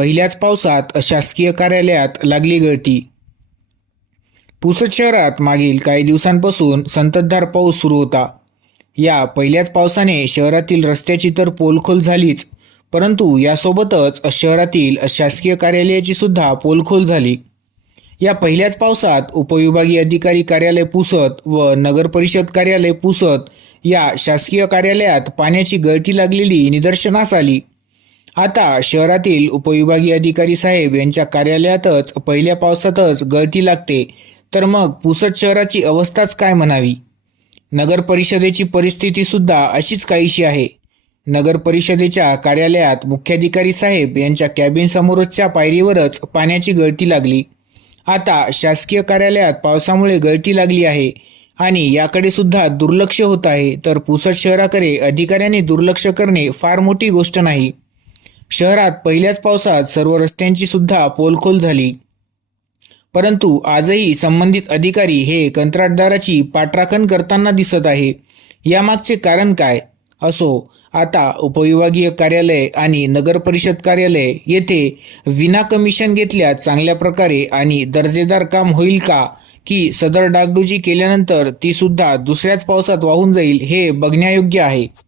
पहिल्याच पावसात शासकीय कार्यालयात लागली गळती. पुसद शहरात मागील काही दिवसांपासून संततधार पाऊस सुरू होता. या पहिल्याच पावसाने शहरातील रस्त्याची तर पोलखोल झालीच परंतु यासोबतच शहरातील शासकीय कार्यालयाची सुद्धा पोलखोल झाली. या पहिल्याच पावसात उपविभागीय अधिकारी कार्यालय पुसत व नगर परिषद कार्यालय पुसत या शासकीय कार्यालयात पाण्याची गळती लागलेली निदर्शनास आली. आता शहरातील उपविभागीय अधिकारी साहेब यांच्या कार्यालयातच पहिल्या पावसातच गळती लागते. तर मग पुसद शहराची अवस्थाच काय म्हणावी? नगर परिषदेची परिस्थिती सुद्धा अशीच काहीशी आहे. नगर परिषदेच्या कार्यालयात मुख्याधिकारी साहेब यांच्या कॅबिन समोरच्या पायरीवरच पाण्याची गळती लागली. आता शासकीय कार्यालयात पावसामुळे गळती लागली आहे आणि याकडे सुद्धा दुर्लक्ष होत आहे. तर पुसद शहराकडे अधिकाऱ्यांनी दुर्लक्ष करणे फार मोठी गोष्ट नाही. शहरात पहिल्याच पावसात सर्व रस्त्यांची सुद्धा पोलखोल झाली. परंतु आजही संबंधित अधिकारी हे कंत्राटदाराची पाठराखण करताना दिसत आहे. यामागचे कारण काय? असो आता उपविभागीय कार्यालय आणि नगर परिषद कार्यालय येथे विना कमिशन घेतल्या चांगल्या प्रकारे आणि दर्जेदार काम होईल का? की सदर डागडुजी केल्यानंतर ती सुद्धा दुसऱ्याच पावसात वाहून जाईल हे बघण्यायोग्य आहे.